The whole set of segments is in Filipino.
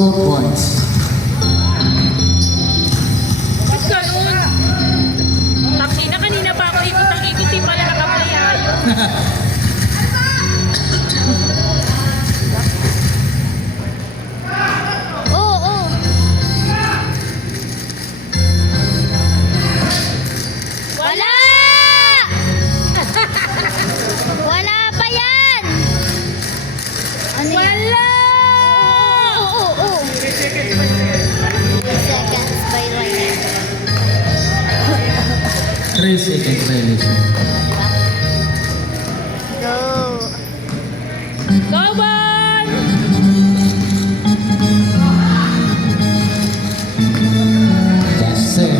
2 points. Ba't ganun? Taksi na kanina pa ako ikot ng ikot, di pala nakaplay ayo. Oo. Wala! Wala pa yan! Ano yan? Wala! Oo. Seconds by Ryan. 3 seconds violation. Go! Go, Bon! Just say.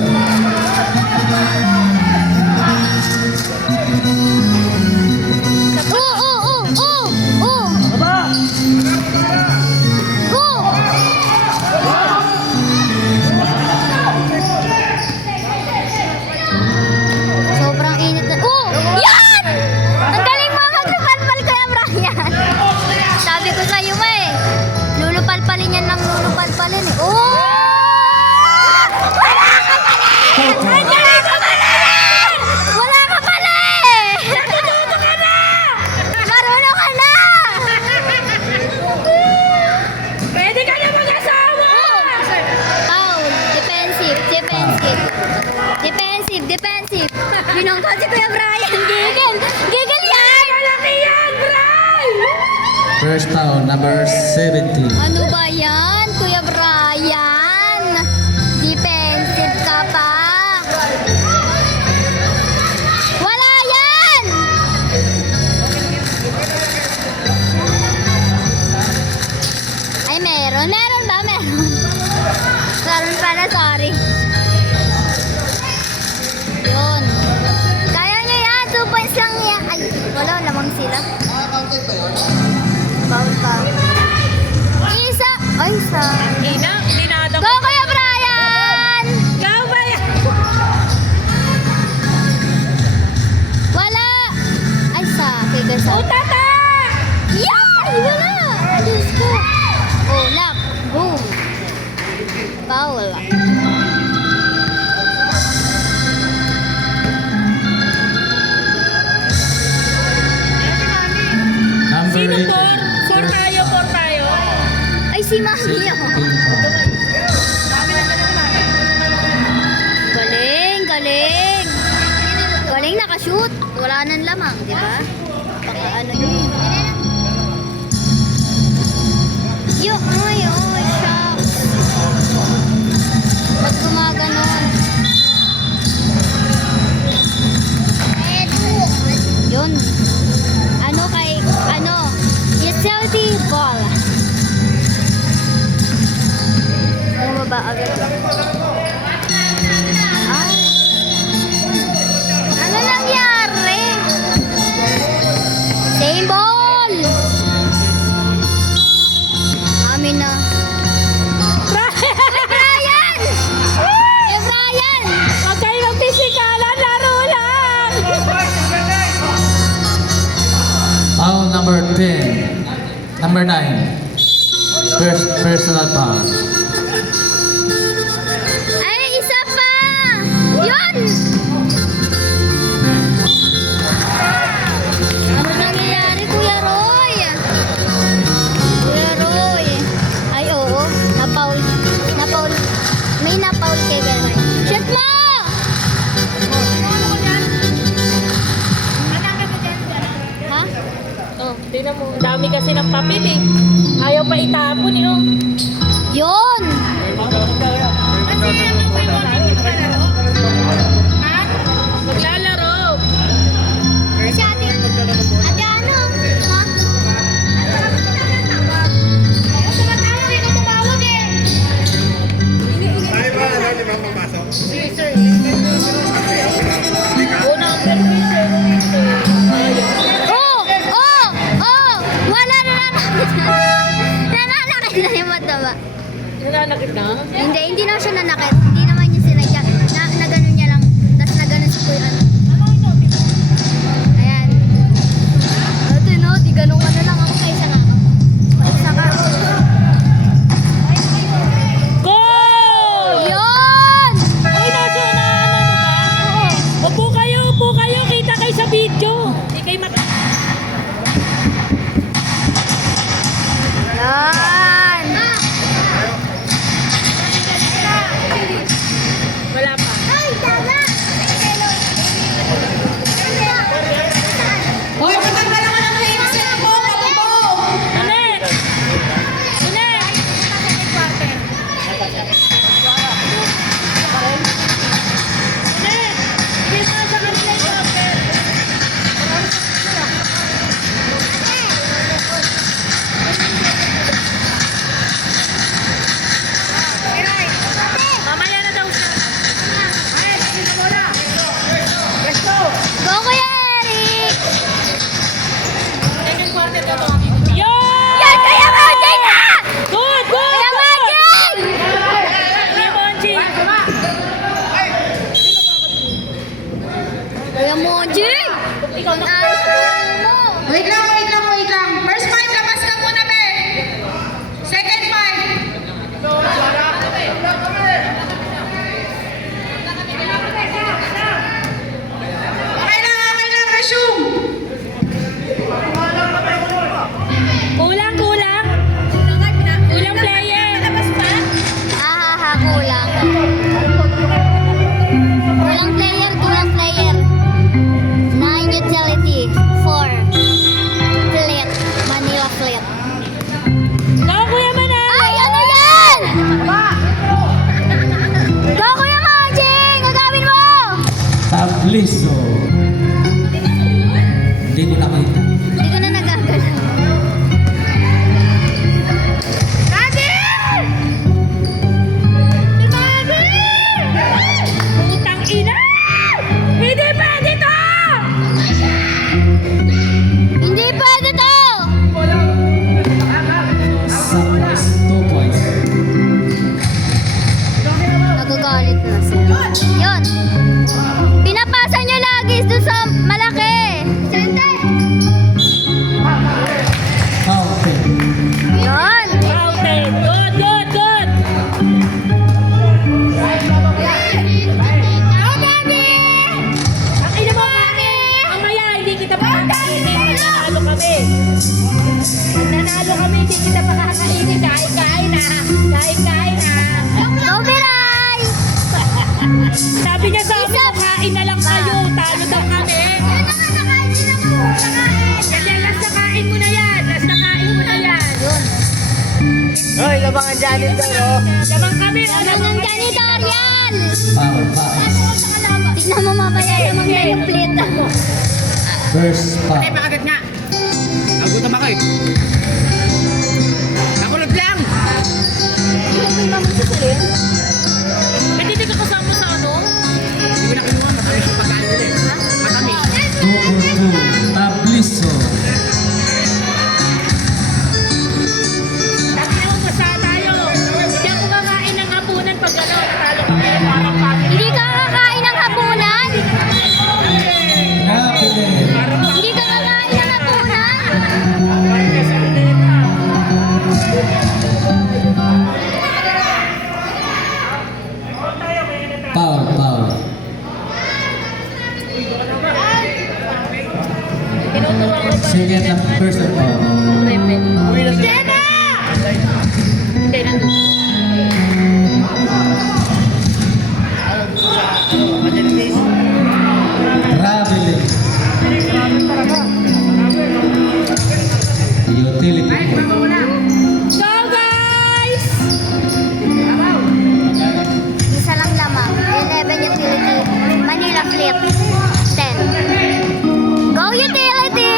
Sobrang init na. Yan! Ang galing mo maglupalpal ko yung Brian. Sabi ko sa'yo mo eh. Lulupalpalin yan ng lulupalpalin eh. Wala ka pala! Wala ka pala! Wala ka pala eh! Natututo ka na! Marunong ka na! Pwede ka na mag-asawa! Foul. Defensive. Binongkot si Kuya Brian. Gigil yan! Malaki yan, Brian! First foul, number 17. Ano ba yan, Kuya Brian? Defensive ka pa. Wala yan! Ay, meron. Meron ba? Meron. Meron pala, sorry. Yun. Kaya nyo yan. 2 points lang yan. Ay, wala. Lamang sila. Bawal pa. Isa. Ay, isa. Ina, dinadam. Go, Kuya Brian! Go, Brian! Wala. Ay, sa. Kaya sa. Utata! Yan! Wala. Diyos ko. Oh, lock. Boom. Foul. Number Sino 18. por? For tayo. Ay, si Mami ako. Galing. Galing, nakashoot. Wala nang lamang, di ba? Baka ano yun. Oy, shucks. Ba't gumaganon? Yun. Utility ball. Bumaba agad. Ay. Ano nangyari? Same ball. Amin na. Brian! Brian! Huwag kayo mag-pisikalan, laro lang! Foul number 10. Number 9. Personal foul. Ay, isa pa! Yun! Ano nangyayari, Kuya Roy? Kuya Roy. Ay, oo. Napaul. May napaul kay Galay. Shoot mo! Ha? Oh, tingnan mo. Ang dami kasi ng papel eh. Ayaw pa itapon eh. Oh. Yun! Maglalaro. Si ate. Ate ano? Ha? Tumawag eh. Unang permission. Wala na nanakit na yung mataba. Nananakit na? Hindi na siya nanakit. Hindi naman niya sinadya. Na gano'n niya lang. Tapos na gano'n si Kuya. Ayan. Ito no, di gano'n ka na lang ako kaysa nga. Kaysa ka. Yan! Yan, Kuya Monjing na! Good! Good! Kuya Good! Monjing! Kuya Monjing! Kuya Monjing! Ikaw na. Ayos mo. Wait lang. First five, labas ka muna, be. Second five. Okay lang, resume. Kulang, kulang. Kulang player. Ahaha, kulang. Kulang player, kulang player. 9 utility, 4 flat, Manila flat. Go, Kuya Manalo. Ay, ano yan? Go, Kuya Monjing! Agawin mo! Tabliso. Hindi ko nakita. Hindi ko na nagagalaw. Putang ina! Hindi pwede to! Hindi pwede to! Success 2 points. Nagagalit na sila. Yun. Pinapasa nyo lagi doon sa malaki. Center. Fountain. Yun. Fountain. Good, good, good. Oh, baby! Ang ina mo, pare! Mamaya, hindi kita pakakainin. Nanalo kami. Nanalo kami, hindi kita pakakainin. Kain-kain na. Kain-kain na. Go, Biray! Sabi niya sa amin, kain na lang kayo. Talo daw kami. Yan, last na kain mo na yan. Last na kain mo na yan. Yun. Hoy, labangan dyan ito, no? Lamang kami. Lamang ng janitorial! Power 5. Tignan mo mamaya lamang na yung plate. First foul. Pakagat nga! Nagutom ako eh. Nakulot lang! Hindi ka kasama sa ano? Hindi ko na kinuha, matamis yung pagkain nila eh. Matamis. 2 Tabliso. Sabi mo, basta tayo. Hindi ako kakain ng hapunan pag gano'n. Talo kami. Parang pangit. Hindi ka kakain ng hapunan? Rapide. Hindi ka kakain ng hapunan? Foul. Tinuturuan ko pa. Second and first and foul. Hindi, nandun. Traveling. Utility. Go, guys! Isa lang lamang. 11 utility. Manila flip. 10. Go utility!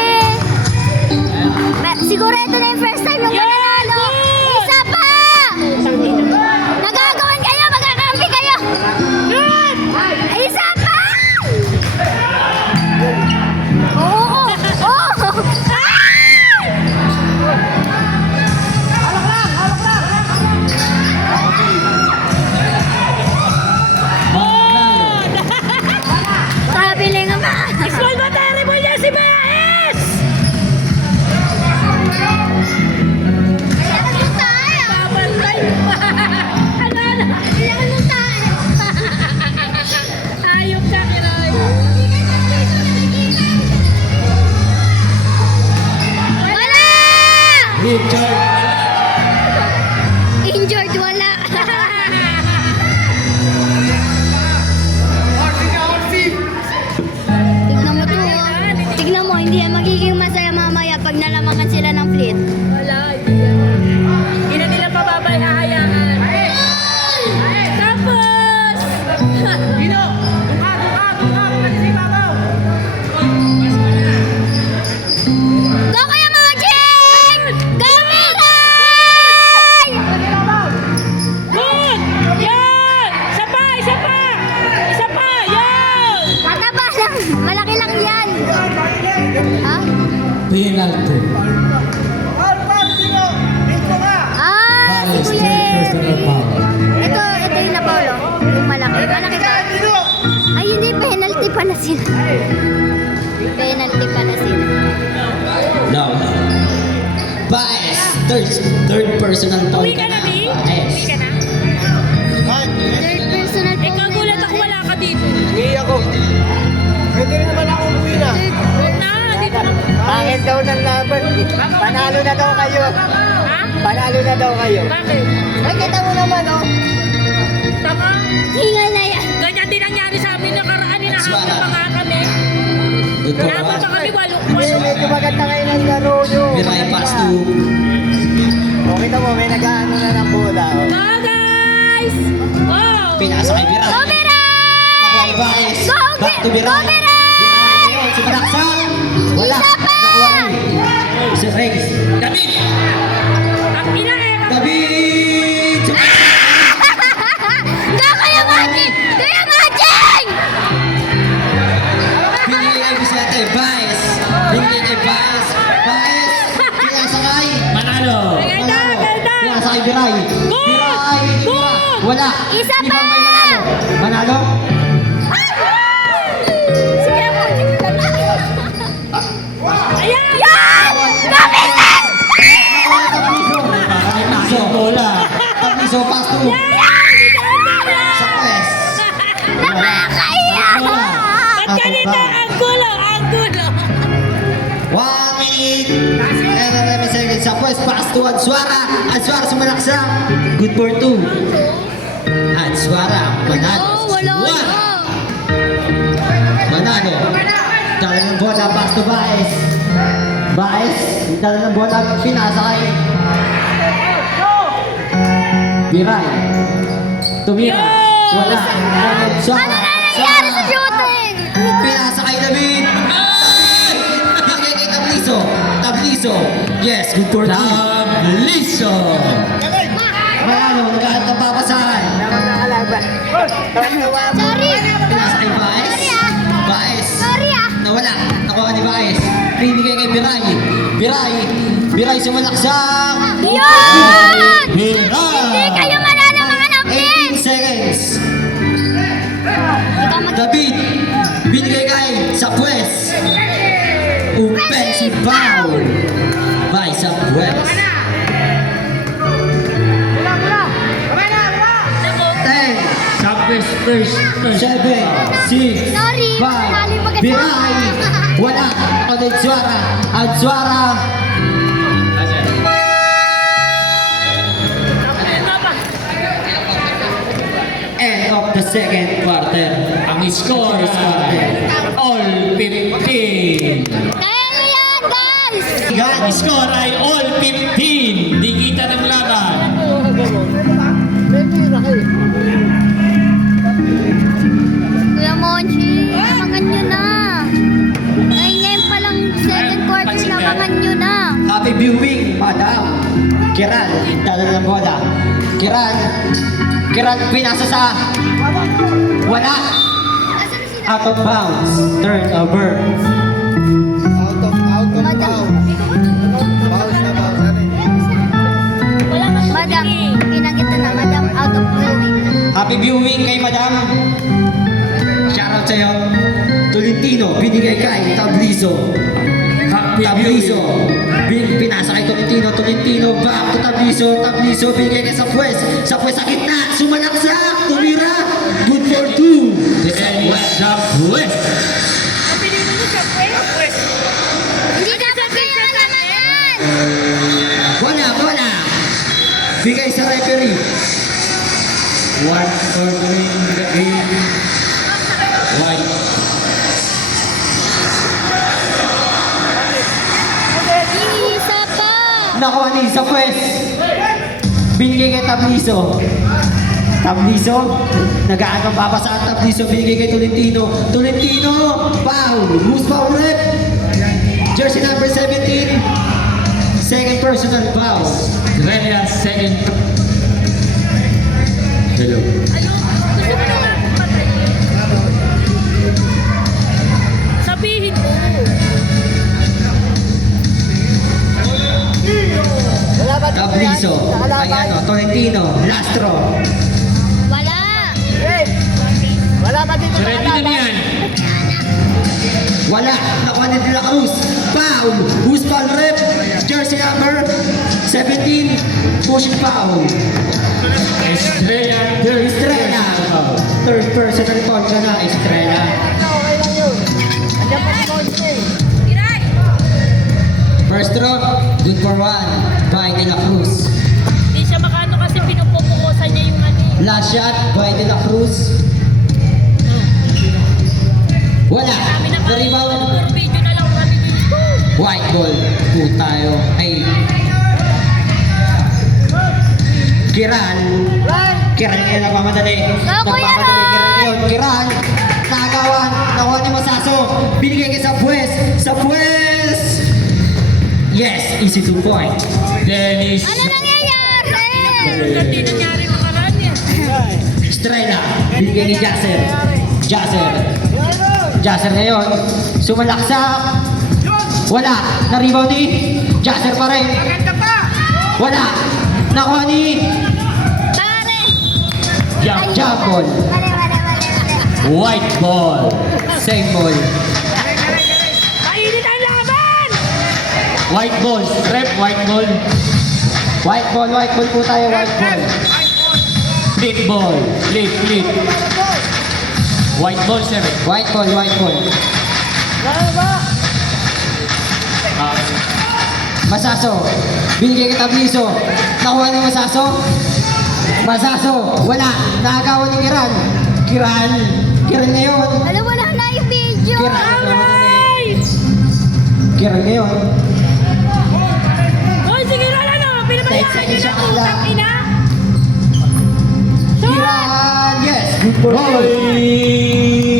Siguro ito na yung first time yung mananalo. Isa pa! Nagagawan kayo! Magkakampi kayo! Isa pa! Oo! Oo! Traveling ang ba? School ba terrible niya si Baes? Kailangan mo tayo! Babantay pa. Ano? Kailangan mo tayo! Ayok ka, Kiroy. Wala! Richard. Injured, wala. Tignan mo to. Oh. Tignan mo, hindi yan magiging masaya mamaya pag nalamakan sila ng fleet. Wala, hindi yan. Hindi na nila mababay hahayaan. Tapos! Dino! Tungka! Kasi babaw! Go Kuya Monjing! Go Miray! Good! Yan! Isa pa! Isa pa! Isa pa! Yan! Mataba lang. Malaki lang yan. Ha? Penalty. sila. Penalty pala sila. No. Bias. Third personal foul Uwi ka na, B? Uwi Yes. ka na? Third personal Eh, foul. kagulat ako wala ka dito. Uwi ako. Pwede rin naman ako umuwi na. Huwag na, dito ka. Bakit daw ng laban? Panalo na daw kayo. Ha? Panalo na daw kayo. Bakit? Ay, kita mo naman, oh. Tama? Hingal na yan. Ganyan din nangyari sa amin nakaraan. Hinahabol pa nga kami. Good for Hinahabol pa one. kami Hindi, medyo maganda kayo ng laro nyo. Mirai pass to O, kita mo, may nag-ano na ng bola, oh. Go, guys! Wow! pinasa kay Mirai. Go, Mirai! Nakuha ni Bias. Go, Back to go, Mirai. Mirai! Mirai ngayon, sumalaksak. Wala. Isa pa! Nakuha ni si Rex. David! Ang ina eh! David! Go, Kuya Majing! Kuya Majing! Binigay kay Vicente. Bias. Binigay kay Bias. Bias. Pinasa kay. Manalo. Ganda, ganda! Pinasa kay Mirai. Mirai. Good! Wala. Isa Di pa! ba may manalo? Manalo? Sige mo, sige ka na. Ayan! Yan! Gabitin! Tabliso. Bola. Tabliso pass to. Sa quest. Nakakaiyak! Ba't ganito? Ang gulo! Ang gulo! 1 minute and 11 seconds. Sa quest pass to Adsuara. Adsuara sumalaksak. Good for 2. Adsuara. Manalo. Oh, wala na. Manalo. Dala ng bola pass to Baez. Baez. Dala ng bola pinasa kay Mirai. Tumira. Wala. Ano na nangyari sa shooting? Pinasa kay David. Bigay kay Tabliso. Tabliso. Yes, good for 2. Tabliso. Manalo. Nagahat ng papasahan. Naman nakalaban. Sorry. Pinasa kay Baez. Sorry ah. Baez. Sorry ah. Nawala. Nakuha ni Baez. Binigay kay Mirai. Mirai. Mirai sumalaksak. Yun! Mirai. Hindi kayo manalo mga 18 napkin! seconds. Ikaw mag... David. Binigay kay Sapwes. Offensive foul. By Sapwes. 10. Subwest first. 7, 6, Sorry, 5, mali mag-asawa. Mirai. Wala. Adsuara. Adsuara. End of the second quarter. Ang score First quarter. all 15. Kaya nyo yan, guys! Ang score ay all 15. Di kita ng laban. Kuya Monchi, lamangan nyo na. Ngayon pa lang second quarter, lamangan nyo na. Happy viewing, madam. Kiran, dala ng bola. Kiran. Kiran, pinasa sa... Wala. Out of bounds. Turnover. Madam, madam, pinakita na, madam, out of viewing. Happy viewing kay madam. Shoutout sa'yo. Tolentino, binigay kay Tabliso. Tabliso. Pinasa kay Tolentino. Tolentino, back to Tabliso. Tabliso, binigay kay Sapwes. Sapwes sa gitna. Sumalaksak. Tumira. Good for 2. Subwest. Ang pinili niyo siya, Pwes? Hindi dapat kaya naman yan! Bola, bola. Bigay sa referee. One ordering the game. White. Isa pa! Nakuha ni Sapwes. Binigay kay Tabliso. Tabliso. Nag-aano pa sa Tabliso. Binigay kay Tolentino. Tolentino. Foul. Who's foul rep? Jersey number 17. Second personal foul. Grelia second. Hello. Ayun, gusto ko naman patay. Sabihin mo. Wala ba Tabliso. Ayan o. Tolentino. Lastro. Wala! Wala ba dito Ready na nakalaban? yan. Wala. Nakuha ni De La Cruz. Foul. Who's foul rep? Jersey number 17. Pushing foul. Estrella. Estrella. Third personal foul ka na, Estrella. Okay lang yun. Andiyan pa si Monte. First throw, good for one by De La Cruz. Hindi siya makano kasi pinupupukusan niya yung ano. Last shot by De La Cruz. Wala. Kami na The rebound. puro video na lang kami dito. White ball. Po tayo. Ay. Kiran. Kiran ngayon nagmamadali. Kuya Nagmamadali Ron! Kiran ngayon. Kiran. Nagawan. Nakuha ni Masaso. Binigay kay sa Pues. Sa Pues. Yes. Easy 2 point. Dennis. Ano nangyayari? Hindi nangyari makaraan yan. Estrella. Binigay ni Jasser. Jasser. Jasser ngayon. Sumalaksak. Wala. Na-rebound ni Jasser pa rin. Wala. Nakuha ni Pare! Jump ball. Mali. White ball. Same ball. Mainit ang laban! White ball. Rep, white ball. White ball po tayo, white ball. Flip ball. Flip. White ball, 7. White ball. Masaso. Binigay kay Tabliso. Nakuha ni Masaso. Masaso. Wala. Nakagawa ni Kiran. Kiran ngayon. Alam, wala na yung video. Kiran ngayon. Hoy, sige na ano! Pinabayaan niyo na Shot putang lang. ina! Kiran. Yes. Good for Hoy,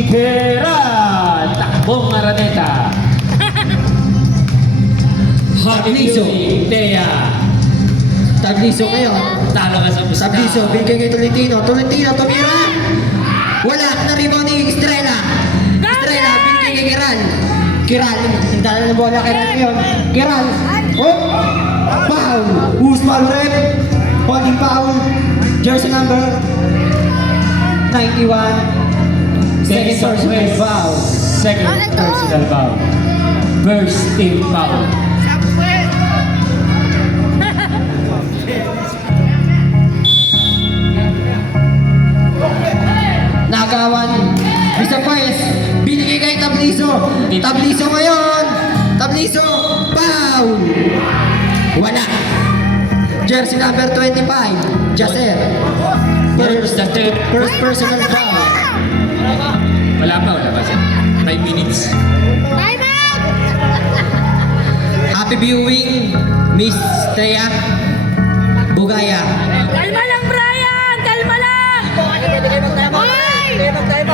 Keran. Takbong Araneta. Tabliso. Tea. Tabliso ngayon. Talo ka sa musta. Tabliso. Binigay kay Tolentino. Tumira. Wala. Na-rebound ni Estrella. Estrella. Binigay kay Kiran. Kiran. Nagdala ng bola Kiran ngayon. Kiran. Oh. Foul. Who's foul rep? Holding foul. Jersey number 91. Second personal foul. Second Ah, ito. personal foul. First team foul. Nagawan. Isa Pues. Binigay kay Tabliso. Tabliso ngayon. Tabliso. Foul. Wala. Jersey number 25. Jasser. First, the third. First personal foul. Wala pa. 5 minutes. Time out! Happy viewing, Miss Thea Bugaya. Kalma lang, Brian! Kalma lang! Hoy!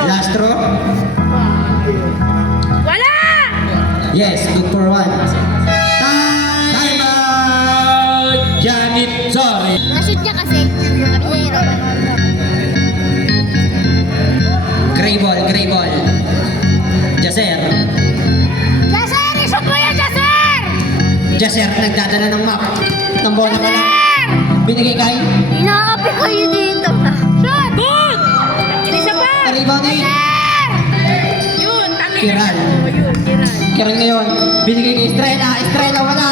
Last throw. Wala! Yes, good for one. Time. Time out! Janet, sorry. Na-shoot niya kasi. Sabi niya yun. Gray ball. Jasser. Jasser! Isot mo yan, Jasser! Jasser nagdadala ng map. Ng bola ka lang. Binigay kay Inaapi kayo dito. Shot! Good! Isa pa! rebound ni Yun, tangin Kiran. Yun, Kiran. Kiran ngayon. Binigay kay Estrella. Estrella wala.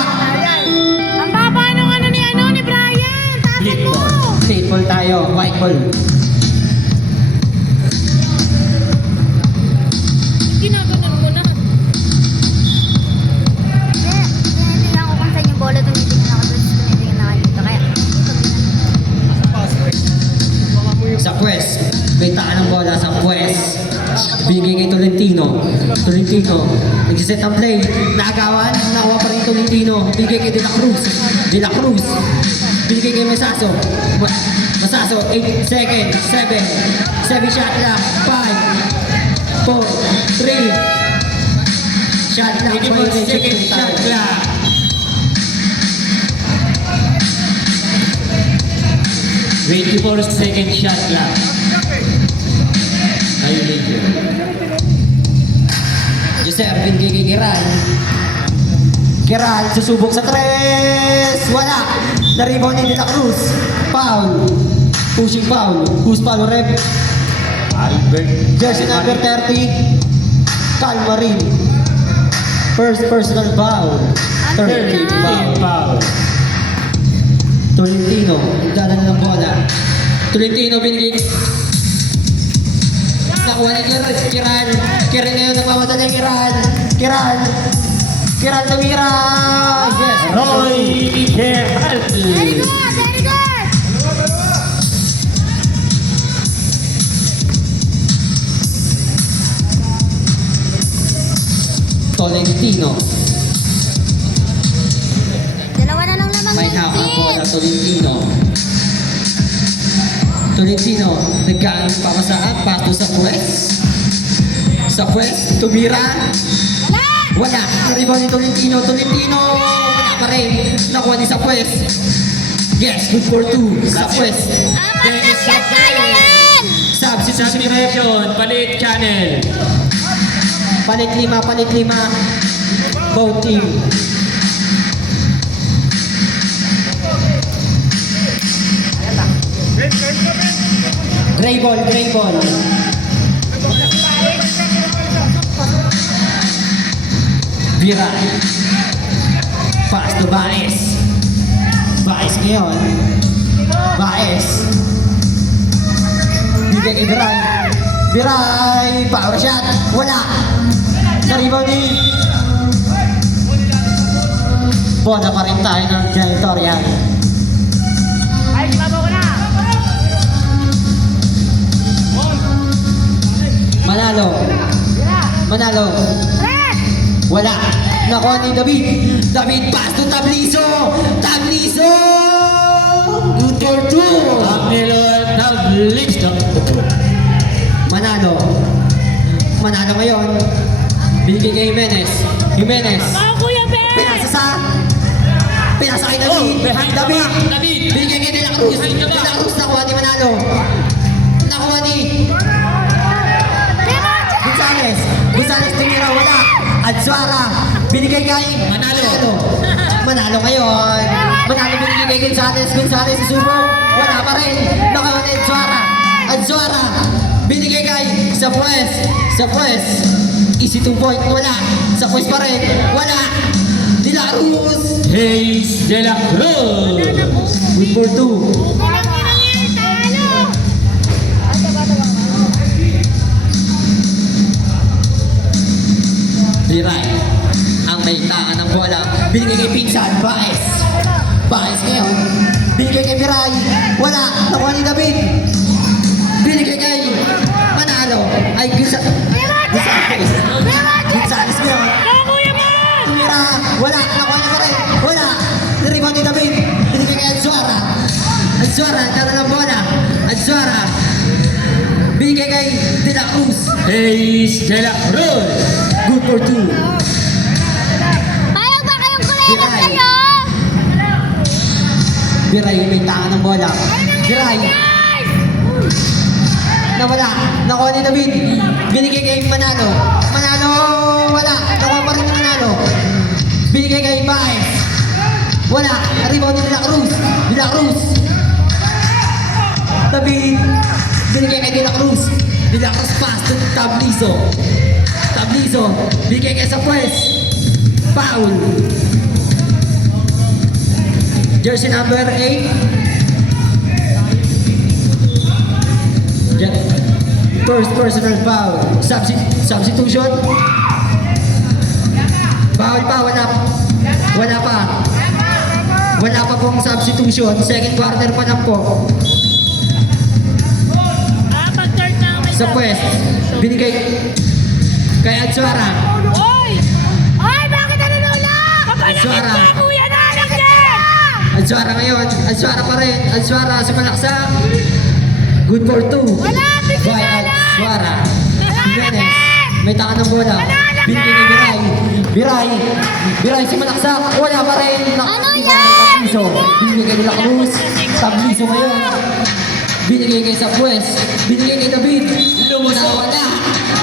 Ang baba nung ano ni Brian! Flip ball. State ball tayo. White ball. Ginaganon mo na. Tinitingnan ko kung saan yung bola. Tinitingnan ako doon. Tinitingnan ako dito. Kaya, Sa Pues. May taan ng bola sa Pues. Binigay kay Tolentino. Nagsiset ang play. Nagawan. Nakuha pa rin Tolentino. Binigay kay De La Cruz. Binigay kay Masaso. Masaso. 8 seconds. 7 shot lang. 5 4 3 shot lang. 24 second shot clock. Second shot clock. Ayun yun. Joser, binigay kay Kiran, susubok sa tres. Wala. Na-rebound ni De La Cruz. Foul. Pushing foul. Who's foul rep? Albert. Jersey number 30. Calmarin. First personal foul. 13 foul. Tolentino, dala na ng bola. Tolentino, binigay. Nakuha ni Kiran. Kiran ngayon, nagmamadali ang Kiran. Kiran tumira. Yes. Roy Kehal. Very good, very good. Tolentino. Dalawa na lang naman May ng hawak ang bola, team. Tolentino. Tolentino, nagkaan pa sa pass to sa Pwes. Sa Pwes, tumira. Wala. Rebound ni Tolentino. Tolentino, wala pa rin. Nakuha ni sa Pwes. Yes, good for 2. Sa Pwes. Apat lang yan, kaya yan. Substitution, palit channel. Palit 5. Both team. Gray ball. Vira. Pass to Baez. Baez ngayon. Baez. Bigay kay Viray. Viray. Power shot. Wala. Naribaw ni. Bola pa rin tayo ng janitorial. Ay, simabaw ko na. Manalo. Wala. Nakuha ni David. David pass to Tablizo. Good for 2. Camilo Tablizo. Manalo ngayon. Binigay kay Jimenez. Mga kuya, Ben! Pinasa kay David. Oh, behind the back, David. Binigay kay De La Cruz. Behind the De back. La Cruz nakuha ni Manalo. Nakuha ni Gonzales tumira. Wala. Adsuara. Binigay kay Manalo ngayon. Manalo binigay kay Gonzales. Susubo. Wala pa rin. Nakuha ni Adsuara. Binigay kay sa Pwes. Easy 2 point. Wala. Sa Pwes pa rin. Wala. De La Cruz. Hayes de la Cruz. Good for 2. Viray. Ang may taan ng bola. Binigay kay Pinsan. Baez ngayon. Binigay kay Viray. Wala. Nakuha ni David. Binigay kay Manalo. Ay, Gonzales ngayon. Mga kuya, Ben! Tumira. Wala. Nakuha niya pa rin. Wala. Naribaw ni David. Binigay kay Adsuara. Tara ng bola. Adsuara. Binigay kay De La Cruz. Hayes de la Cruz. Good for 2. Payag ba kayong kuleras kayo? Viray, may tangan ng bola. Viray. Nawala. Nakuha ni David. Binigay kay Manalo. Wala. Nakuha pa rin ni Manalo. Binigay kay Baez. Wala. Rebound ni De La Cruz. David. Binigay kay De La Cruz. pass to Tablizo. Binigay kay sa Pwes. Foul. Jersey number 8. First personal foul. Substitution. Foul pa. Wala pa pong substitution. Second quarter pa lang po. Pag-third na may Sa Pwes. Binigay kay Adsuara. Oy! Oy, bakit nanunulak? Kapalangit Suara. ka, kuya, nanak yan! Adsuara ngayon. Adsuara pa rin. Adsuara sumalaksak. Good for 2. Wala, pisi By na lang! Adsuara. Wala Jimenez. na! May taka ng bola. Wala Binigay na! kay Viray sumalaksak. Wala pa rin. Ano yan? Binigay kay De La Cruz. Tablizo ngayon. Binigay kay sa Pwes. Binigay kay David. Wala.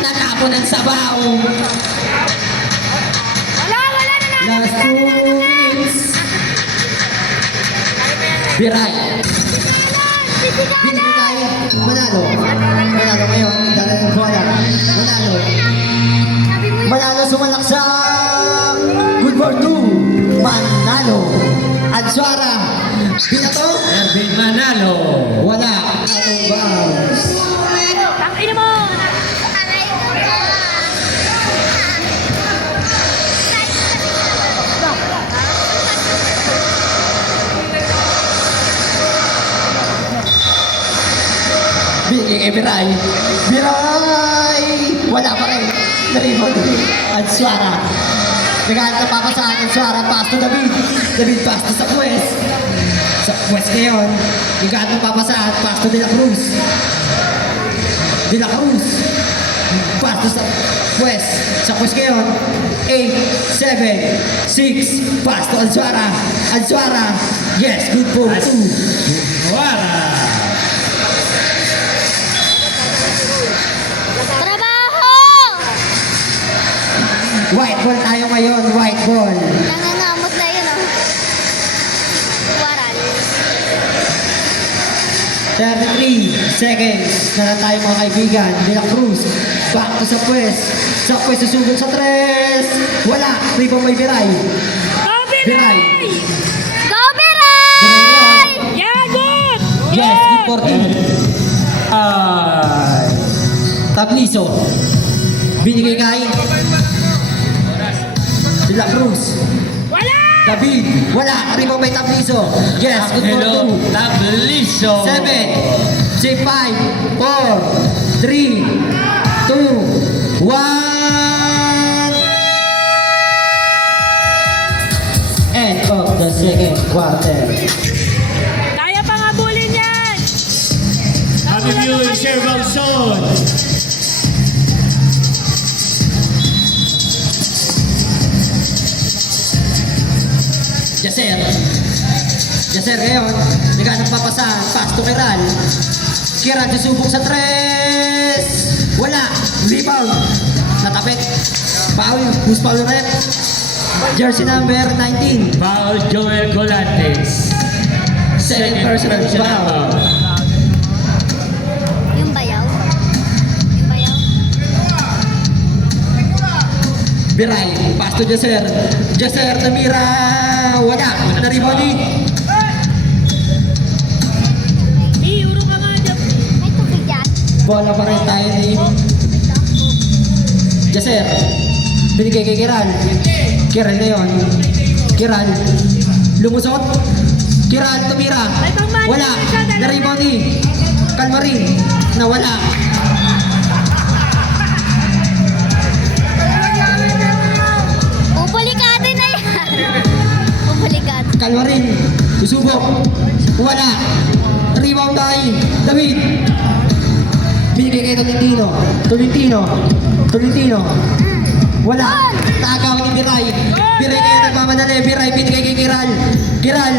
Natapon ang sabaw. Wala na Last 2 minutes. Viray. Binigay kay Manalo ngayon. Dala ng bola. Manalo sumalaksak. for 2. Manalo. Adsuara. Binato. Ervin Manalo. Wala. Out of bounds. Ang ina mo! Binigay kay Biray. Biray! Wala pa rin. Naribon. Adsuara. Naghahanap pa ako sa akin. Adsuara. Pass to David. David pass to sa Puwes. Sa Puwes ngayon. Naghahanap pa sa pass to De La Cruz. De La Cruz. Pass to sa Puwes. Sa Puwes ngayon. 8, 7, 6. Pass to Adsuara. Adsuara. Yes, good for 2. Wala. Trabaho! White ball tayo ngayon, white ball. Nangangamot na yun, oh. Waral. 33 seconds na lang tayo mga kaibigan. De La Cruz, back to sa Puwes. Sa Puwes, susugod sa 3. Wala, rebound may Biray. Biray. Go, Biray! Yeah, good! Yes, good for 2. Ay. Tabliso. Binigay kay De La Cruz. Wala! David, wala, rebound may Tabliso. Yes, good for Angelo 2. Tabliso. 7, 5, 4, 3, 2, 1. End of the second quarter. Kaya pang habulin yan! Happy viewing, Sir Balson. Jaser. Jaser ngayon, naghanap papasahan, pass to Kiran. Kiran susubok sa 3. Wala, rebound. Natapit. Foul, who's foul rep? Jersey number 19. Paul Joel Colantes. Second personal foul. Yung bayaw. Yung bayaw. Biray, pass to Jaser. Jaser, namira. Wala, na-rebound din. Iuro ka nga dyan. May tubig yan. Bola pa rin tayo ni Jaser. Binigay kay Kiran. Kiran na yun. Kiran. Lumusot. Kiran, tumira. Wala. Na-rebound ni Calmarin. Nawala. Upulikado na yan. Upulikado. Calmarin. Susubok. Wala. Rebound kay David. Binigay kay Tolentino. Tolentino. Tolentino. Wala. Tagaw ni Biray. Biray kayo nagmamadali. Biray binigay kay Kiral. Kiral.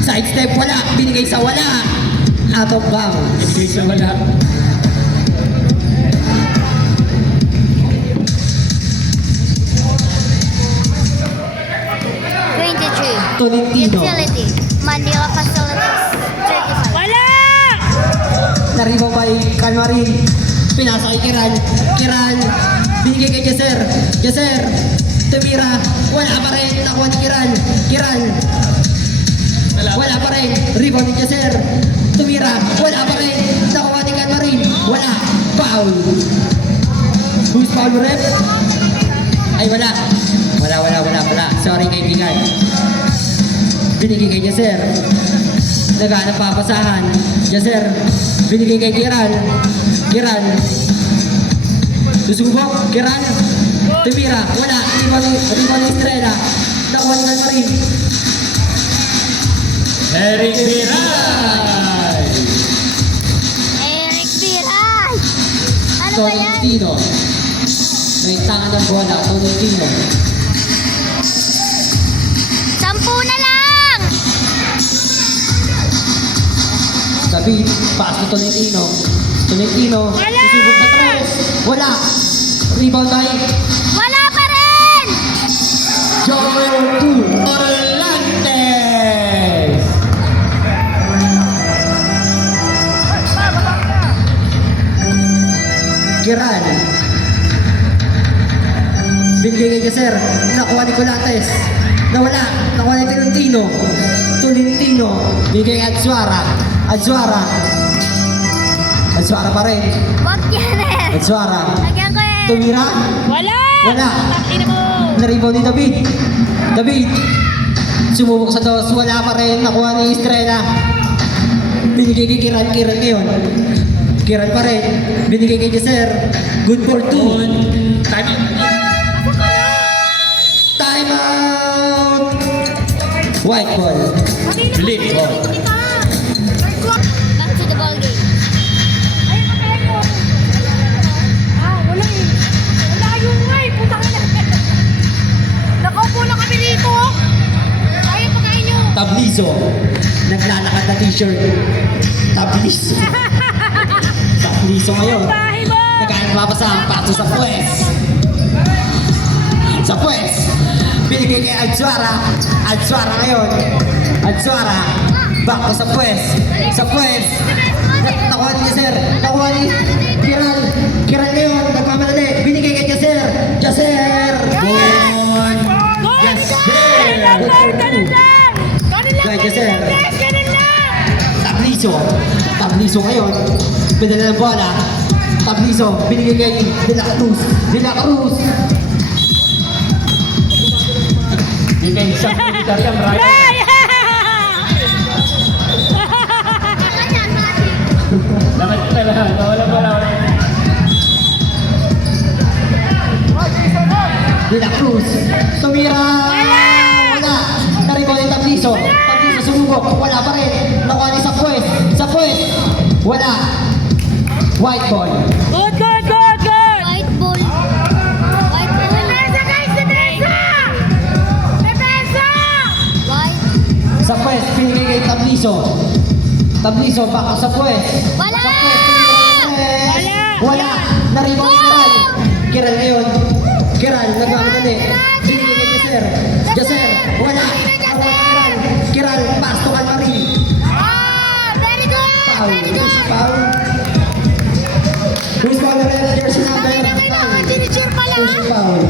Side step. Wala. Binigay sa wala. Out of bounds. Hindi siya wala. Tolentino. Utility. Manila Facilities. Certified. Wala! Naribo by Calmarin. Pinasa kay Kiral. Kiral. Binigay kay Jaser. Jaser. Tumira. Wala pa rin. Nakuha ni Kiral. Kiral. Wala pa rin. Rebound ni Jaser. Tumira. Wala pa rin. Nakuha ni Calmarin. Wala. Foul. Who's foul rep? Ay wala. Wala. Sorry kaibigan. Binigay kay Jaser. Naghanap papasahan. Jaser. Binigay kay Kiral. Kiral. Susubok. Kiral. Tumira. Wala. Rebound ni Estrella. Nakuha ni Calmarin. Eric Biray. Eric Biray. Ano ba yan? Tolentino. May tangan ng bola. Tolentino. 10 na lang. David. Pass to Tolentino. Tolentino. Wala! Susubok sa 3. Wala. Rebound kay Wala pa rin. Joel 2. Colantes. Kiran. Binigay kay Sir. Nakuha ni Colates. Nawala. Nakuha ni Tolentino. Tolentino. Binigay kay Adsuara. Adsuara. Adsuara pa rin. Wag yan eh. Adsuara. Lagyan ko eh. Tumira. Wala! Wala. Ina mo! Naribaw ni David. David. Sumubok sa dos. Wala pa rin. Nakuha ni Estrella. Binigay kay Kiran. Kiran ngayon. Kiran pa rin. Binigay kay Jeser. Good for two. Time out! White ball. Flip ball. Back to the ball game. Ayun ka kaya mo. Wala eh. Wala yung ngay. Puta ka na. Nakaupo na kami dito. Ayaw pagkain nyo. Tablizo. Naglalakad na t-shirt. Tablizo. Tablizo ngayon. Bahay mo! Nagkakapapasa ang pato sa puwes. Sa puwes. Binigay kay Adsuara. Adsuara ngayon. Adsuara. Back to sa puwes. Sa puwes. Nakuha ni Jaser. Nakuha ni Kiran. Kiran ngayon. Nagmamalali. Binigay kay Jaser. Jaser. Goal. Jaser. Ganun lang! Kay Jaser. Ganun lang! Tablizo. Tablizo ngayon. Pinala ng bola. Tablizo. Binigay kay De La Cruz. De La Cruz. Bigay sa military ang Brian. Ay! Dapat pala, wala. De La Cruz. Tumira. Wala. Naribaw yung Tablizo. Tablizo sumubok. Wala pa rin. Nakuha ni sa puwes. Sa puwes. Wala. White ball. Good! White ball. White ball. Depensa guys! Depensa! Depensa! White. Sa puwes. Pinigay kay Tablizo. Tablizo. Baka sa puwes. Wala! Sa puwes. Wala. Wala. Naribaw ni Kiran. Kiran ngayon. Kiran. Nagmamadali. Binigay kay Jaser. Jaser. Wala. Kiran. Kiran. Pass to Calmarin. Very good! Foul. Very good! Foul. Who's foul na red jersey number? Kailangan sinicheer pala. Who's foul?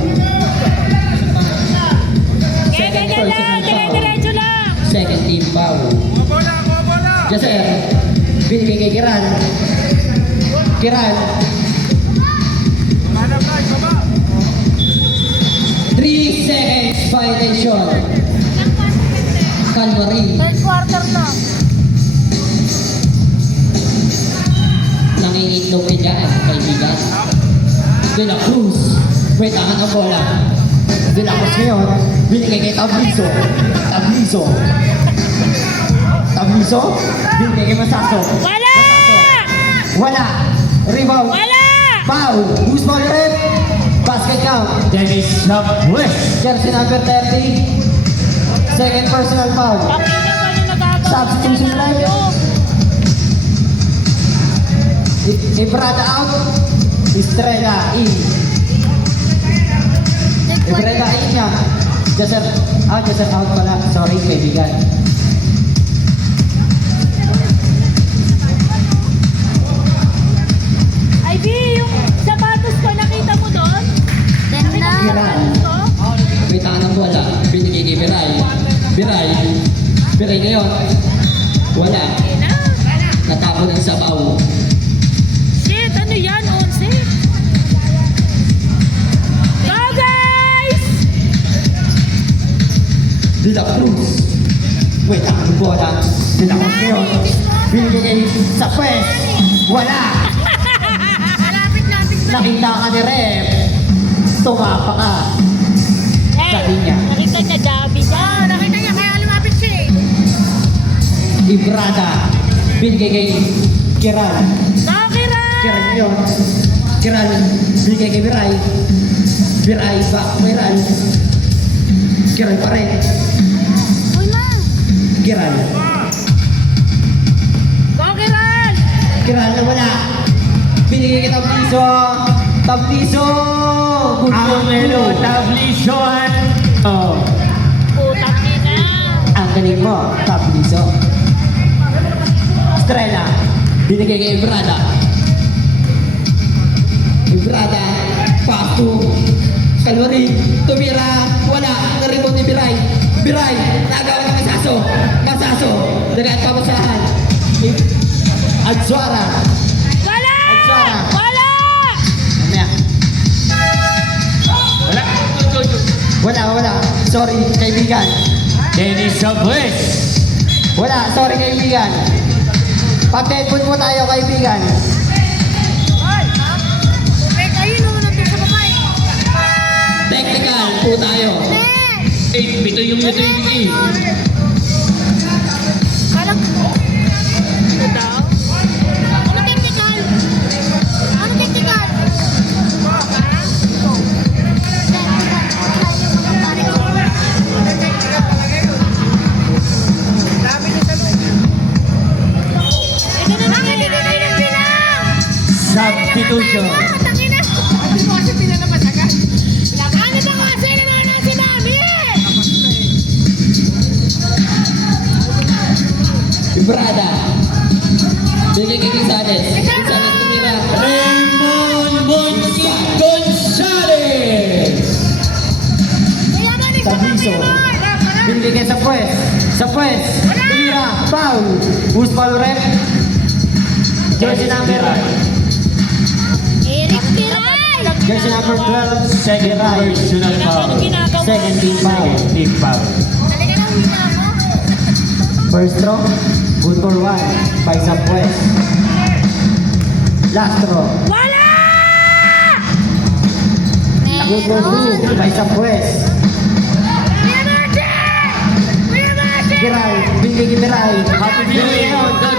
Kaya ganyan lang! Dire-diretso lang! Second team foul. Jaser. Binigay kay Kiran. Kiran. 3 seconds violation. Calvary. Third quarter na. Nangingitlog ka dyan, kaibigan. De La Cruz. May tangan ang bola. De La Cruz ngayon. Binigay kay Tablizo. Tablizo. Tablizo. Binigay kay Masaso. Wala! Wala. Rebound. Wala! Foul. Who's foul red? Basket count. Dennis West. Jersey number 30. Second personal foul. Pakinggan ka nyo nagagawa. Substitution line. Ibrada out. Estrella in. Ibrada in niya. Jaser out pala. Sorry, kaibigan. Ivy, yung sapatos ko, nakita mo doon? Then na. Kiran. Ito? May tangan ng bola. Binigay kay Biray. Biray ngayon. Wala. Natapon ang sabaw. Shit, ano yan? 11? Go guys! De La Cruz. May tangan ng bola. De La Cruz ngayon. Binigay kay sa pwes. Wala. Nakita ka ni Rep. Tumapa ka. Sa linya. Nakita niya, Javi niya. Nakita niya, kaya lumapit siya eh. Ibrada. Binigay kay Kiran. Nakiran! Kiran yun. Kiran. Binigay kay Biray. Biray back. Biray. Kiran pa rin. Uy, ma. Kiran. Nakiran! Kiran na wala. Binigay kay Tablizo. Tablizo. Good for Amelo you. Tablizoan. Oh. Putang ina. Ang galing mo. Tablizo. Estrella. Binigay kay Ibrada. Ibrada. Pass to Kalwari, tumira, wala, naribon ni Biray. Biray, nagawa ng Masaso. Masaso, dagat pamusahan. Adsuara. Wala! Adsuara. Wala! Mamaya. Wala. Sorry, kaibigan. Dennis Sabues. Wala, sorry kaibigan. Pag-10 po tayo kaibigan. Technical po tayo. Bito yung utility. Parang... Ano daw? Ano technical? Ano technical? Substitution. Ibrada. Bigay kay Gonzales. Gonzales tumira. Raymond Monchi Gonzalez. Tabiso. Bigay kay Sapues. Sapues. Tumira. Foul. Who's foul rep? Jersey number. Eric Piray! Jersey number 12. Second personal foul. Second team foul. Team foul. Talaga lang hina mo. First throw. Good for 1 by Sapues. Last throw. Wala! Good for 2 by Sapues. Kiray. Bigay kay Kiray. Happy viewing.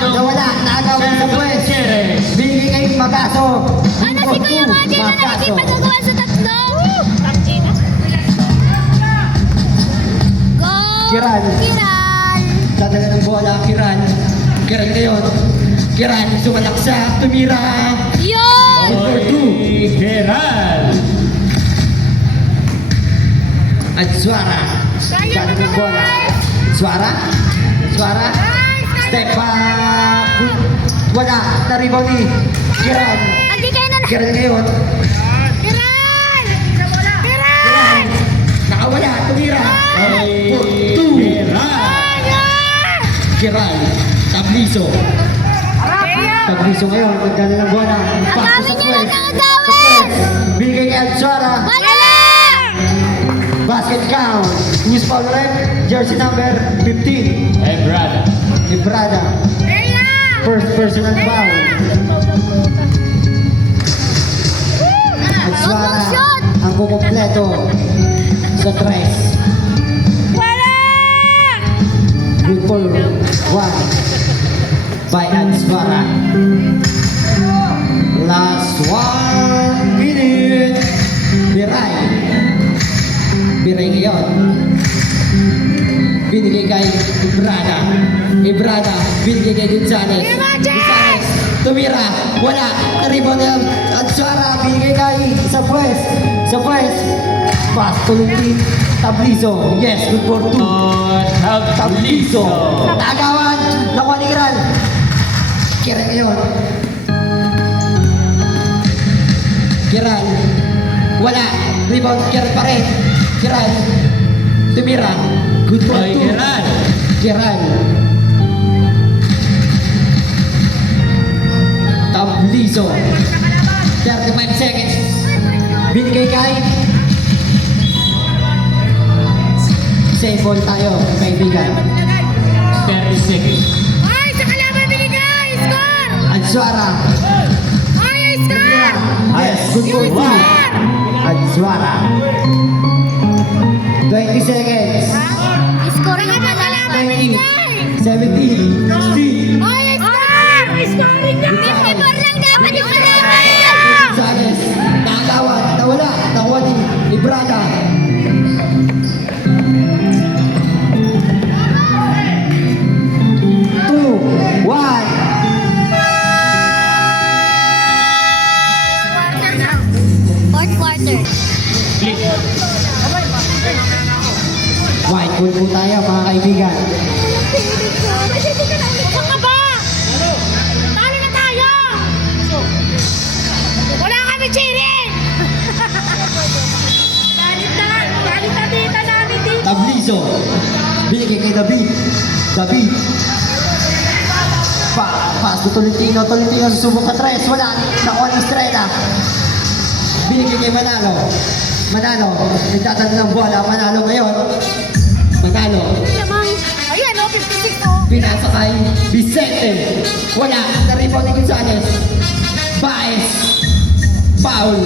Nawala. Naagaw kay Sapues. Bigay kay Magaso. Ano si Kuya Magic na nakikipagagawa sa tatlo? Go! Kiran. Kiran! Dadala ng bola. Kiran. Kiran ngayon. Kiran. Sumalaksa. Tumira. Yun! For 2. Geral. At Suara. Dadala ng bola. Suara. Suara. Step back. Wala. Naribaw ni Kiran. Hindi kayo na... Kiran ngayon. Kiran! Kiran. Nakawala. Tumira. For 2. Geral. Kiran. Tabliso. Tabliso ngayon. Magdala ng bola. Paso sa Agawin niyo lang Puwes. ang agawin! Bigay kay Adsuara. Wala! Basket count. Who's foul rep? Jersey number 15. Ebrada. Ibrada. First personal foul. Adsuara. Mag-shoot! Ang kukumpleto sa tres. Wala! Good for 1 by Adsuara. Last 1 minute. Biray. Biray ngayon. Binigay kay Ibrada. Ibrada. Binigay kay Gonzales. Gonzales. Tumira. Wala. Naribon na Adsuara. Binigay kay Sapues. Sapues. Pass to the team. Tabliso. Yes. Good for 2. Tabliso. Tagawan. Nakuha ni Kiran. Kiran ngayon. Kiran. Wala. Rebound. Kiran pa rin. Kiran. Tumira. Good for Ay, 2. Geral. Kiran. Tabliso. 35 seconds. Binigay kay save ball tayo, kaibigan. 30 seconds. Ay, sa kalaban binigay! Score! Adsuara. Ay, score! Yes, good for 2. Adsuara. 20 seconds. Score yung kalaban. 20. 17. 16. Ay, score! Scoring na! 54 lang dapat yung kalaban. Gonzales. Nakagawan. Nawala. Nakuha ni Ibrada. Two, one. Fourth quarter. Click. White ball po tayo, mga kaibigan. Saan ka ba? Talo na tayo! Wala kami cheering! David. Pass to Tolentino. Tolentino susubok sa tres. Wala. Nakuha ni Estrella. Binigay kay Manalo. Manalo. Nagtatanda ng bola. Manalo ngayon. Manalo. Ayan, oh, 56 oh. Pinasa kay Vicente. Wala. Naripaw ni Gonzales. Baez. Foul.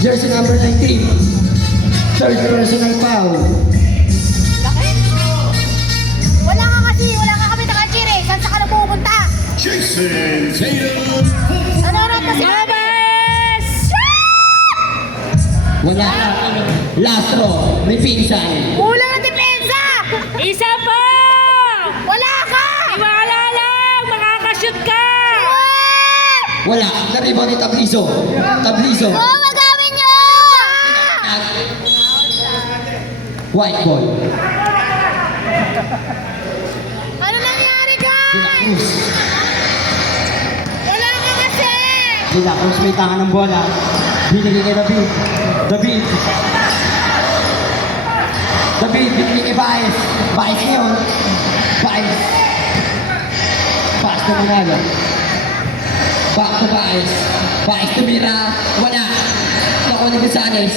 Jersey number 19. Third personal foul. Wala ka kami nakakiri. Saan sa ka na pupunta? Jason Tatum. Nanonood ka si Labas! Wala. Lastro. May pinsan. Kulang ng depensa! Isa pa! Wala ka! Iwala lang! Makakashoot ka! Wala. Naripaw ni Tablizo. Tablizo. Oo, magamit nyo! White ball. Ano nangyari ka? De La Cruz. Wala ka kasi! De La Cruz may tangan ng bola. Binigay kay David. David. David, binigay kay Baez. Baez ngayon. Baez. Pass na Manalo. Back to Baez. Baez tumira. Wala. Nakuha ni Gonzales.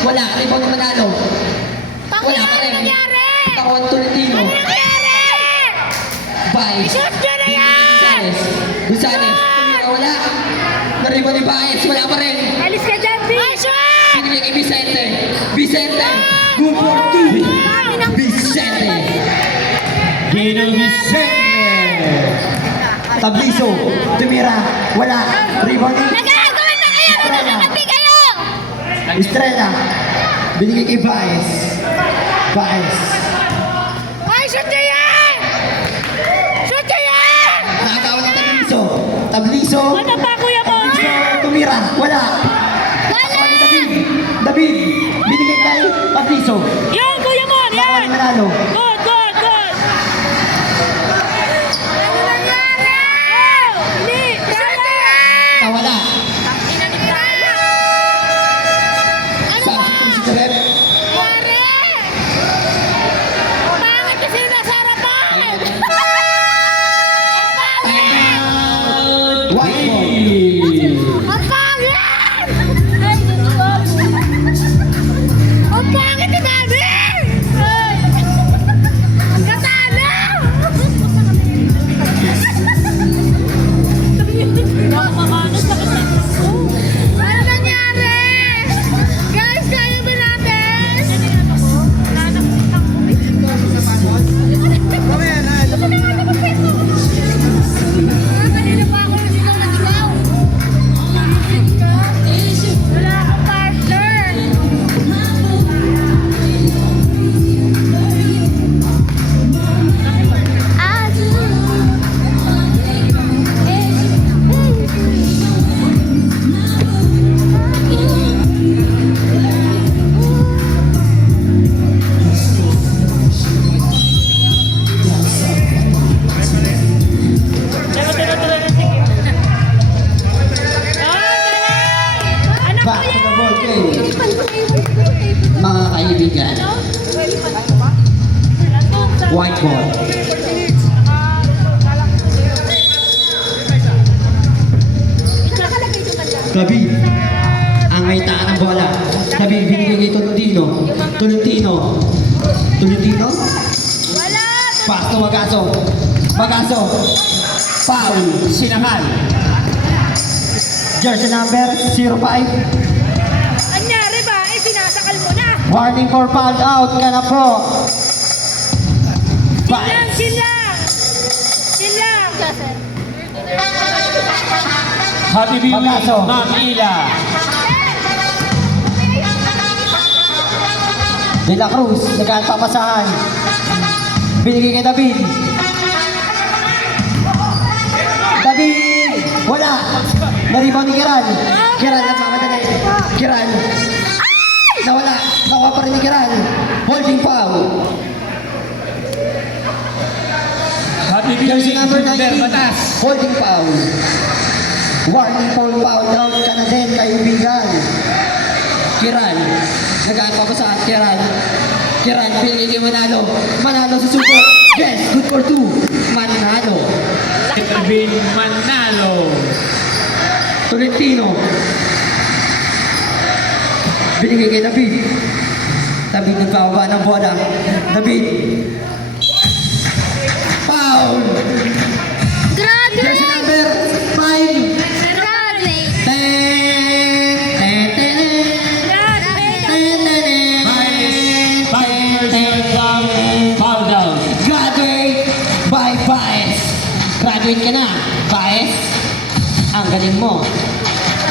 Wala. Rebound ni Manalo. Wala pa rin. nangyari? Nakuha ni Tolentino. Ano nangyari? Baez. Shoot nyo na yan! Gonzales. Gonzales. Tumira. Wala. Nariban ni Baez. Wala pa rin. Alis ka dyan, B! Ay, shoot! Binigay kay Vicente. Vicente. Good for two. Vicente. Gino Vicente. Tablizo. Tumira. Wala. Rebound ni Nagagawin na kayo! Nagagabi kayo! Estrella. Binigay kay Baez. Baez. Ay, shoot nyo yan! Shoot nyo yan! Nakakawa ng Tablizo. Tablizo. Ano pa, Kuya Monji? Tumira. Wala. Wala! Nakuha ni David. David. Binigay kay Tablizo. Yan, Kuya Mon! Nakuha Yan! ni Manalo. Good, good, good! Ano nangyari? Hindi! Shoot nyo yan! Nawala. Ano Sa ba? si Direk. Pare! Pangit kasi nasa harapan! White ball. Ang pangit! Ang pangit ni Daddy! Ang katalo! Ano nangyari? Guys, kaya ba natin? Kanina pa ako nasigaw na sigaw. Wala akong partner. Ano po Back to yan? the ball game. Mga kaibigan. White ball. David. Ang may taan ng bola. David binigay kay Tolentino. Tolentino. Tolentino. Wala! Pass to Magaso. Magaso. Foul. Sinangal. Jersey number 05. Anyari ba? Eh, sinasakal mo na! Warning for foul out ka na po. Chill lang, chill lang! Chill lang! Habibi Magaso. Makila. De La Cruz, nagkapapasahan. Binigay kay David. David! Wala! Naribaw ni Kiran. Kiran nagmamadali. Kiran. Nawala. Nakuha pa rin ni Kiran. Holding foul. Habibi Jersey number 19. Batas. Holding foul. Warning foul out ka na din, kaibigan. Kiran. Nagkapapasahan. Kiran. Kiran, pinigay kay Manalo. Manalo susuko. Yes, good for 2, Manalo. Ervin Manalo. Tolentino. Binigay kay David. David nagpababa ng bola. David. Foul. Jersey number 5. Graduate. Foul down. Graduate by Baez. Graduate ka na, Baez. Ang galing mo.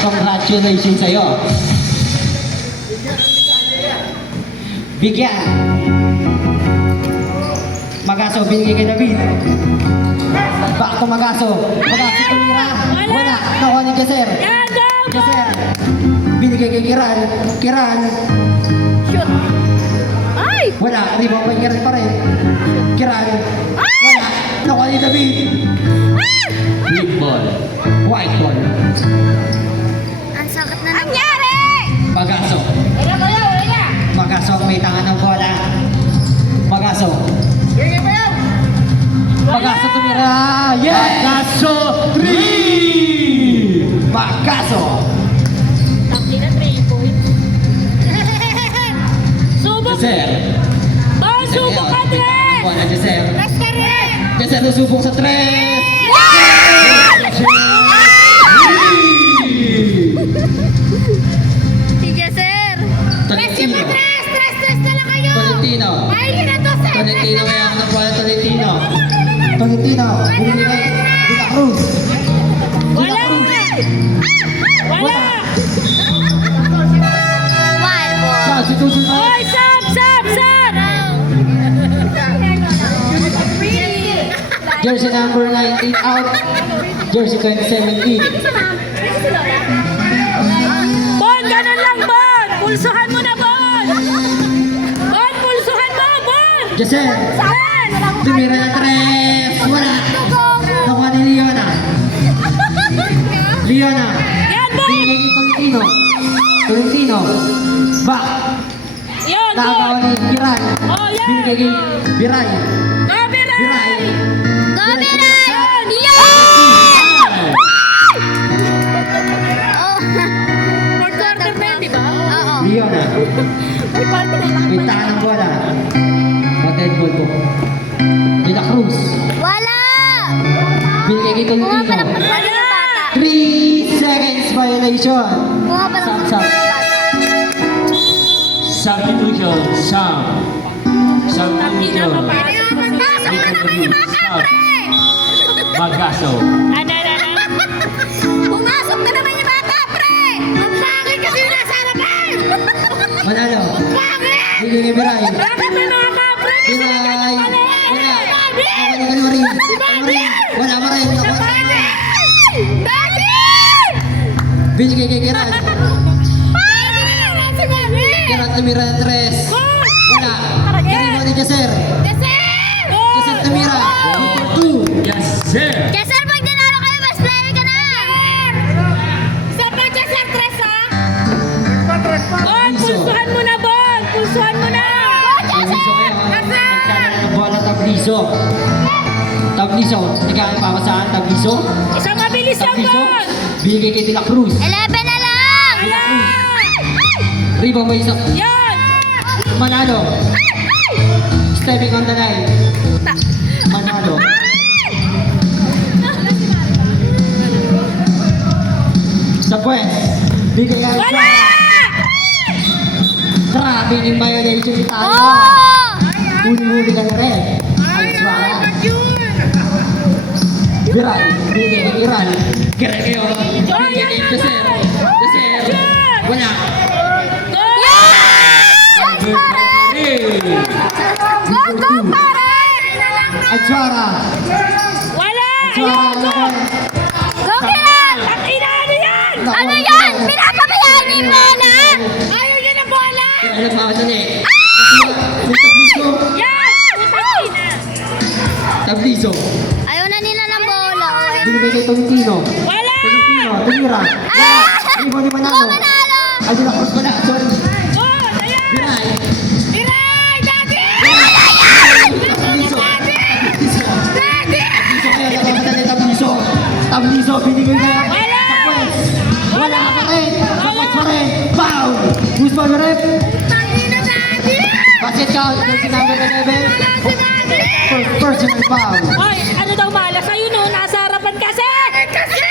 Congratulations sa'yo. Bigyan. Magaso, binigay kay David. Back to Magaso. Magaso tumira. Wala. Nakuha ni Jaser. Yan, go, go! Jaser. Binigay kay Kiran. Kiran. Shoot! Ay! Wala. Rebound kay Kiran pa rin. Kiran. Wala. Nakuha ni David. Big ball. White ball. Ang sakit na nangyari! Magaso. Wala ko yan, wala! Magaso ang may tangan ng bola. Magaso. Magaso tumira. Yes! Magaso 3. Magaso. Tapli na 3 points. Subok! Jaser. Oh, subok ka, Dre! Bola, Jaser. Press ka rin! Jaser susubok sa 3. Si Jaser. Tolentino. Stress na lang kayo! Tolentino. Maigi na to, sir! Tolentino kaya ang bola, Tolentino. Tolentino. Binigay kay De La Cruz. Wala! Wala! Wild ball. Substitution. Oy, sab! Jersey number 19 out. Jersey 27 in. Bon, ganun lang, Bon! Pulsuhan mo na, Bon! Bon, pulsuhan mo, Bon! Jaser. Saan? Tumira na 3. Wala. Nakuha ni Leona. Leona. Yan, Bon! Binigay kay Tolentino. Tolentino. Back. Yan, Nakakawa Bon! ni Kiran. Oh, yan! Binigay kay Biray. Copyright! Biray. Go, Miran! Yan! Oh. Fourth quarter na yun, di ba? Oo. Leona. May party na lang. May tahan ng bola. Hotel ball po. De La Cruz. Wala! Binigay kay Tolentino. Pumapalakpak pa rin yung bata. 3 seconds violation. Pumapalakpak Sab. pa rin yung bata. Substitution. Sam. Tangina, Substitution. mapasok ko sa... Magaso. Ano? Pumasok na naman yung bata, pre! Ang pangit kasi yung nasa harapan! Manalo. Pangit! Binigay kay Biray. Bakit may mga kapre? Biray. Wala. Nakuha ni Kanorin. Wala pa rin. Nakuha. Daddy! Binigay kay Kiran. Nasa gabi! Kiran tumira ng 3. Wala. Rebound ni Jaser. Jaser! Jaser tumira. 2. Yes, sir. Jaser, pag dinalo kayo, best player ka na! Sa pa, Jaser, tres, ha? Bon, pulsuhan mo na, Bon! Pulsuhan mo na! Tabliso kayo. Nagkala ng bola Tabliso. Tabliso. Nagkala pa saan? Tabliso. Isang mabilis lang, Tabliso. Bon! Binigay kay De La Cruz. 11 na lang! Ayan! Rebound mo isa. Yan! Manalo. Stepping on the line. Manalo. Sa puwes. Bigay kay Wala! Grabe yung violation tayo. Oh! Huli-huli ka na rin. Ay, suwara. Biray. Bigay kay Kiran. Kiran kayo. Bigay kay Jaser. Jaser. Wala. Go! Go, go, pare! At suwara. Wala! Suwara. Ayan, go! Go, Kiran! Ang ina, ano yan? Ano yan? Pinapabayaan mo yung bola? Ayaw niya ng bola! Alam mo ako eh. May tabliso. Yan! Putang ina! Tabliso. Ayaw na nila ng bola. Binigay kay Tolentino. Wala! Tolentino. Tumira. Ah! Rebound ni Go, Manalo. Manalo! Ay, De La Cruz pala. Sorry. Go! Ayan! Biray. Diray! Daddy! Tabliso. Personal foul. Hoy, ano daw malas sa'yo no? Nasa harapan kasi! Kasi!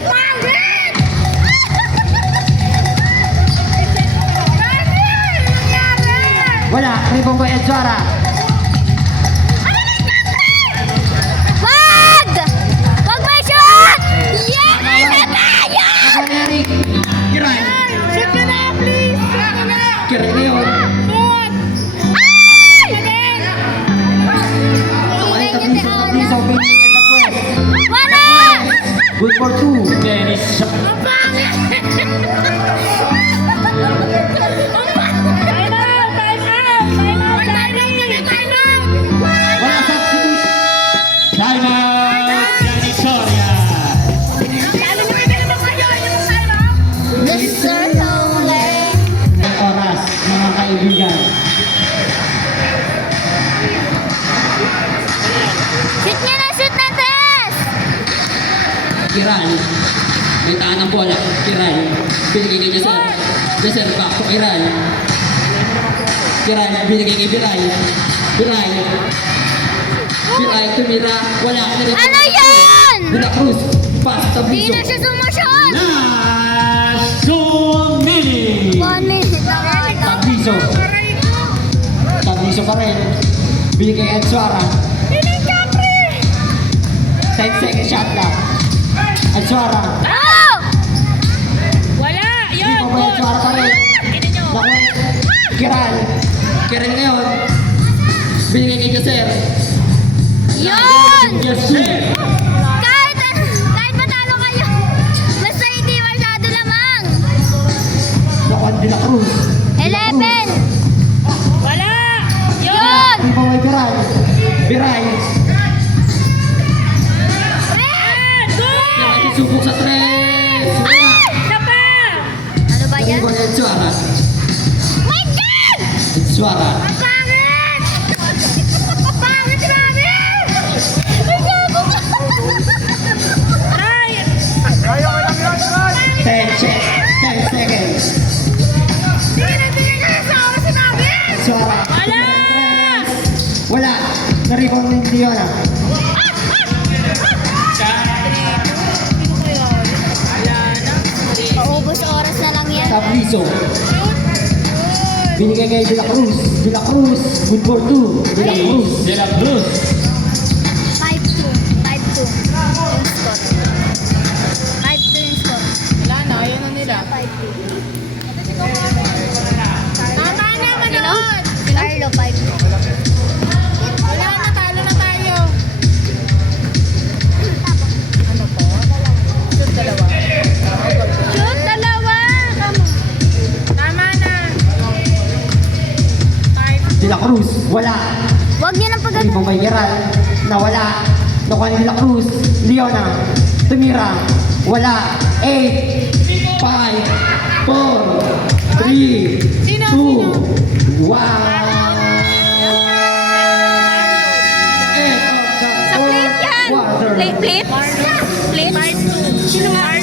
Bakit? Wala, rebound ko Edsuara. Wag! Wag mo i-shoot! Yeah! Tayo! Ako ni Eric. Kiray. Shoot ka na, please! Kiray ngayon. Shoot! Ay, Tabliso, Tabliso. Pinigyan na pwes. Wala! Good for two. Dennis shot. Time out! Time out! Time out! Time out! Wala substitution. Time out. Danny Soria. Mr. Lonely. Oras, mga kaibigan. Shoot niya na, shoot na, Tres! Kiray. May taan ng bola. Kiray. Binigay kay Jaser. Jaser, back to Kiray. Kiray, binigay kay Biray. Biray. Biray, tumira. Wala. Ano yan? De La Cruz. Pass, Di Tabliso. na siya sumushoot! Last 2 minutes. 1 minute na nga. Tabliso. Tabliso pa rin. Binigay kay Edsuara. 10 seconds shot lang. Edsuara. Oh! Wala! Yun! Hindi pa ba Edsuara pa rin? Tignan nyo! Naku. Kiray. Kiray ngayon. Binigay kay Jaser. Yun! Jaser. Kahit matalo kayo, basta hindi masyado lamang. Nakuha De La Cruz. 11! Wala! Yun! Hindi pa may Biray. Biray. Red! Good! Nakikisubok sa tres. Wala. Isa pa! Ano ba yan? Binigay kay Edsuara. My God! Edsuara. Pangit! Pangit namin! Ay, gago ka! Try! 10 seconds. Edsuara. Wala! Wala. Na-rebound ni Leona. Paubos oras na lang yan. Tabliso. Binigay kay De La Cruz. De La Cruz. Good for two. De La Cruz. De La Cruz. 5-2. 5-2. Yung score. 5-2 yung score. Wala na, ayun na nila. 5-2. Tama na, Sino? manood! Carlo, 5-2. Wala na, talo na tayo. Ano po? Shoot dalawa. Shoot, dalawa! Tama na. De La Cruz. Wala. Huwag niyo nang pagano. Rebound kay Geral. Nawala. Nakuha ni De La Cruz. Leona. Tumira. Wala. 8, 5, 4, 3, Sino? 2, 1. Sa plate yan! Plate, plate? Plate? Sino nga?